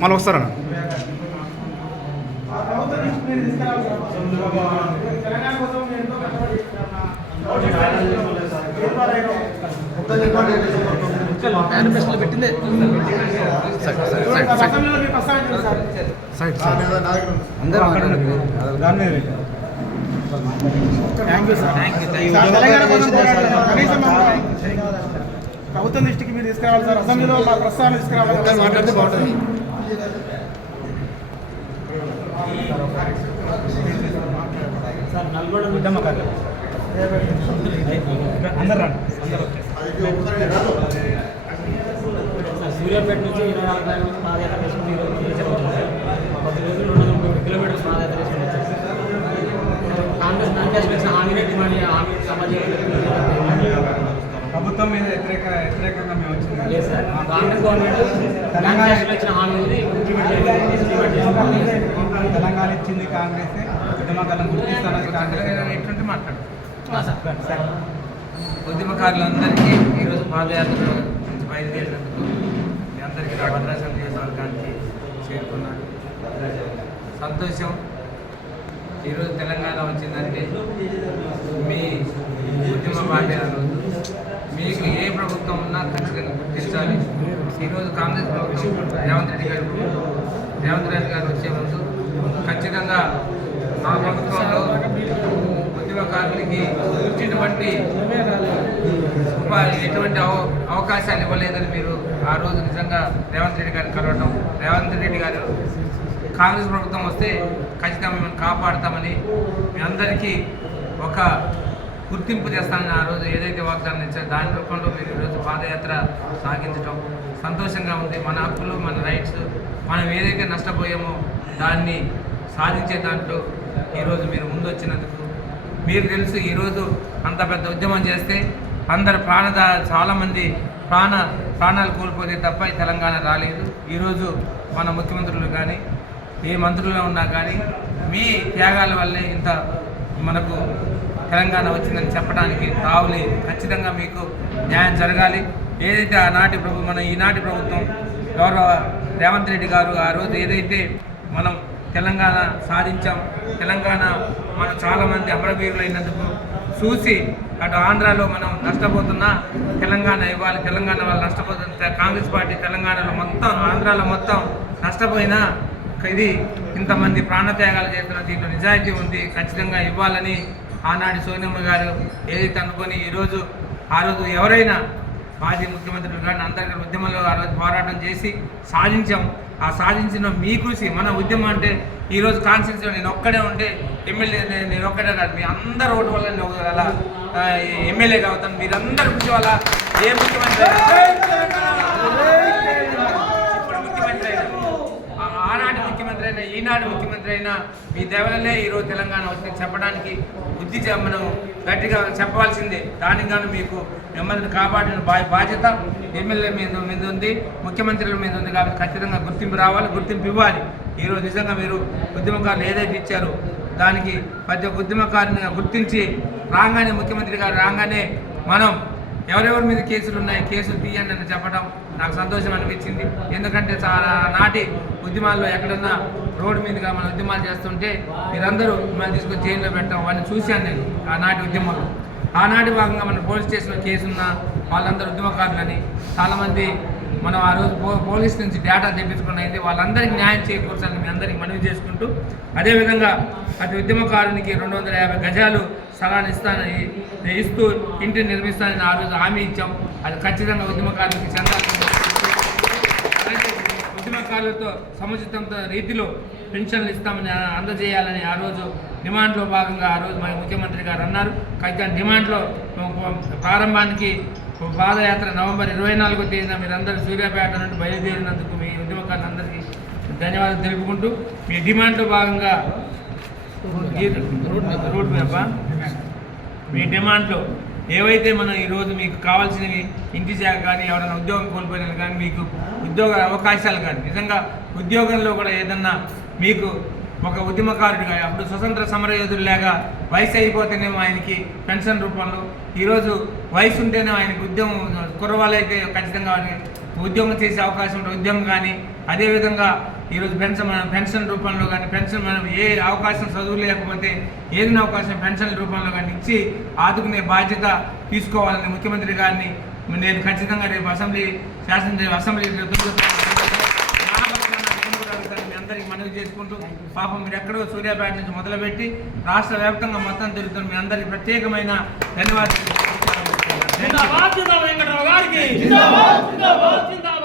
మళ్ళీ వస్తారన్న మేనిఫెస్టోలో పెట్టిందే సైడ్ సైడ్ సైడ్. కనీసం మా- ప్రభుత్వం దృష్టికి మీరు తీసుకురావాలి సార్. అసెంబ్లీలో మా ప్రస్తావన తీసుకురావాలి. మాట్లాడితే బాగుంటుంది. సార్ నల్గొండ ఉద్యమకారు అందరు రండి. సూర్యాపేట నుంచి ఇరవై నాలుగు కిలోమీటర్లు పాదయాత్ర చేసుకుని ఈరోజు పది రోజులు రెండు వందల మూడు కిలోమీటర్స్ పాదయాత్ర చేసుకుని వచ్చారు కాంగ్రెస్ మేనిఫెస్టో ఇచ్చిన హామీనే డిమాండ్ హామీ సమాజం ప్రభుత్వం మీద వ్యతిరేక వ్యతిరేకంగా మేము వచ్చింది. లేదు సార్ కాంగ్రెస్ గవర్నమెంట్ మేనిఫెస్టోలో ఇచ్చిన హామీని ఇంప్లిమెంట్ చేయాలి ఇంప్లిమెంట్ చేయాలి తెలంగాణ ఇచ్చింది కాంగ్రెస్. ఉద్యమకాలం గుర్తిస్తానని కాంగ్రెస్ ఎటువంటి మాట్లాడు. ఉద్యమకారులందరికీ ఈరోజు పాదయాత్ర నుంచి బయలుదేరినందుకు మీ అందరికీ నా భద్రాచలం నియోజకవర్గానికి చేరుకున్నాను. సంతోషం. ఈరోజు తెలంగాణ వచ్చిందంటే మీ ఉద్యమ బాధ్యత రోజు మీకు ఏ ప్రభుత్వం ఉన్నా ఖచ్చితంగా గుర్తించాలి ఈరోజు కాంగ్రెస్ రేవంత్ రెడ్డి గారు రేవంత్ రెడ్డి గారు వచ్చే ముందు ఖచ్చితంగా మా ప్రభుత్వంలో ఉద్యమ కార్మికులకి ఇచ్చినటువంటి ఎటువంటి అవ అవకాశాలు ఇవ్వలేదని మీరు ఆ రోజు నిజంగా రేవంత్ రెడ్డి గారిని కలవడం రేవంత్ రెడ్డి గారు కాంగ్రెస్ ప్రభుత్వం వస్తే ఖచ్చితంగా మిమ్మల్ని కాపాడతామని మీ అందరికీ ఒక గుర్తింపు చేస్తానని ఆ రోజు ఏదైతే వాగ్దానం ఇచ్చారో దాని రూపంలో మీరు ఈరోజు పాదయాత్ర సాగించడం సంతోషంగా ఉంది. మన హక్కులు మన రైట్స్ మనం ఏదైతే నష్టపోయామో దాన్ని సాధించే దాంట్లో ఈరోజు మీరు ముందు వచ్చినందుకు మీరు తెలుసు ఈరోజు అంత పెద్ద ఉద్యమం చేస్తే అందరు ప్రాణద చాలామంది ప్రాణ ప్రాణాలు కోల్పోతే తప్ప తెలంగాణ రాలేదు. ఈరోజు మన ముఖ్యమంత్రులు కానీ ఏ మంత్రులు ఉన్నా కానీ మీ త్యాగాల వల్లే ఇంత మనకు తెలంగాణ వచ్చిందని చెప్పడానికి రావులేదు ఖచ్చితంగా మీకు న్యాయం జరగాలి. ఏదైతే ఆనాటి ప్రభు మన ఈనాటి ప్రభుత్వం గౌరవ రేవంత్ రెడ్డి గారు ఆ రోజు ఏదైతే మనం తెలంగాణ సాధించాం తెలంగాణ మనం చాలామంది అమరవీరులైనందుకు చూసి అటు ఆంధ్రాలో మనం నష్టపోతున్నా తెలంగాణ ఇవ్వాలి తెలంగాణ వాళ్ళు నష్టపోతున్న కాంగ్రెస్ పార్టీ తెలంగాణలో మొత్తం ఆంధ్రాలో మొత్తం నష్టపోయినా ఇది ఇంతమంది ప్రాణత్యాగాలు చేస్తున్న దీంట్లో నిజాయితీ ఉంది ఖచ్చితంగా ఇవ్వాలని ఆనాడు సోనియమ్మ గారు ఏదైతే అనుకొని ఈరోజు ఆ రోజు ఎవరైనా మాజీ ముఖ్యమంత్రులు కానీ అందరికీ ఉద్యమంలో ఆ రోజు పోరాటం చేసి సాధించాం ఆ సాధించిన మీ కృషి మన ఉద్యమం అంటే ఈరోజు కాన్స్టిట్యూన్సీలో నేను ఒక్కడే ఉంటే ఎమ్మెల్యే నేను ఒక్కడే కాదు మీ అందరు ఓటు వల్ల నేను అలా ఆ, ఎమ్మెల్యేగా అవుతాను. మీరందరి కృషి వల్ల ఏ ముఖ్యమంత్రి అయినా, ఇప్పుడు ముఖ్యమంత్రి అయినా ఆ- ఆనాటి ముఖ్యమంత్రి అయినా ఈనాడు ముఖ్యమంత్రి అయినా మీ దేవలనే ఈరోజు తెలంగాణ వచ్చింది చెప్పడానికి బుద్ధి మనం గట్టిగా చెప్పవలసిందే. దానికి గాను మీకు మిమ్మల్ని కాపాడిన బాధ్యత ఎమ్మెల్యే మీద మీద ఉంది ముఖ్యమంత్రుల మీద ఉంది కాబట్టి ఖచ్చితంగా గుర్తింపు రావాలి గుర్తింపు ఇవ్వాలి. ఈరోజు నిజంగా మీరు ఉద్యమకారులు ఏదైతే ఇచ్చారో దానికి ప్రతి ఉద్యమకారుని గుర్తించి రాగానే ముఖ్యమంత్రి గారు రాగానే మనం ఎవరెవరి మీద కేసులు ఉన్నాయి కేసులు తీయండి అని చెప్పడం నాకు సంతోషం అనిపించింది. ఎందుకంటే చాలా నాటి ఉద్యమాల్లో ఎక్కడన్నా రోడ్డు మీదుగా మన ఉద్యమాలు చేస్తుంటే మీరందరూ మిమ్మల్ని తీసుకొని జైల్లో పెట్టాం వాడిని చూశాను నేను ఆనాటి ఉద్యమంలో. ఆనాటి భాగంగా మన పోలీస్ స్టేషన్లో కేసున్న వాళ్ళందరూ ఉద్యమకారులని చాలామంది మనం ఆ రోజు పో పోలీస్ నుంచి డేటా తెప్పించుకున్న అయితే వాళ్ళందరికీ న్యాయం చేకూర్చాలని మీ అందరికీ మనవి చేసుకుంటూ అదేవిధంగా ప్రతి ఉద్యమకారునికి రెండు వందల యాభై గజాలు స్థలాన్ని ఇస్తానని ఇస్తూ ఇంటిని నిర్మిస్తానని ఆ రోజు హామీ ఇచ్చాం. అది ఖచ్చితంగా ఉద్యమకారునికి చెందాల్సింది. ఉద్యమకారులతో సముచితంతో రీతిలో పెన్షన్లు ఇస్తామని అందజేయాలని ఆ రోజు డిమాండ్లో భాగంగా ఆ రోజు మన ముఖ్యమంత్రి గారు అన్నారు అయితే డిమాండ్లో ప్రారంభానికి పాదయాత్ర నవంబర్ ఇరవై నాలుగో తేదీన మీరందరూ సూర్యాపేట నుండి బయలుదేరినందుకు మీ ఉద్యమకారులందరికీ ధన్యవాదాలు తెలుపుకుంటూ మీ డిమాండ్లో భాగంగా రోడ్ మీ డిమాండ్లో ఏవైతే మనం ఈరోజు మీకు కావాల్సినవి ఇంటి శాఖ కానీ ఎవరైనా ఉద్యోగం కోల్పోయిన కానీ మీకు ఉద్యోగ అవకాశాలు కానీ నిజంగా ఉద్యోగంలో కూడా ఏదన్నా మీకు ఒక ఉద్యమకారుడిగా అప్పుడు స్వతంత్ర సమరయోధుల్లాగా వయసు అయిపోతేనేమో ఆయనకి పెన్షన్ రూపంలో ఈరోజు వయసు ఉంటేనే ఆయనకి ఉద్యోగం కుర్రవాళ్ళైతే ఖచ్చితంగా ఉద్యోగం చేసే అవకాశం ఉంటుంది ఉద్యోగం కానీ అదేవిధంగా ఈరోజు పెన్షన్ పెన్షన్ రూపంలో కానీ పెన్షన్ మనం ఏ అవకాశం చదువు లేకపోతే ఏదైనా అవకాశం పెన్షన్ రూపంలో కానీ ఇచ్చి ఆదుకునే బాధ్యత తీసుకోవాలని ముఖ్యమంత్రి గారిని నేను ఖచ్చితంగా రేపు అసెంబ్లీ శాసన అసెంబ్లీ అందరికీ మనవి చేసుకుంటూ పాపం మీరు ఎక్కడో సూర్యాపేట నుంచి మొదలుపెట్టి రాష్ట్ర వ్యాప్తంగా మొత్తం తిరుగుతున్న మీ అందరికీ ప్రత్యేకమైన ధన్యవాదాలు. జిందాబాద్ జిందాబాద్ వెంకటరావు గారికి జిందాబాద్ జిందాబాద్ జిందాబాద్.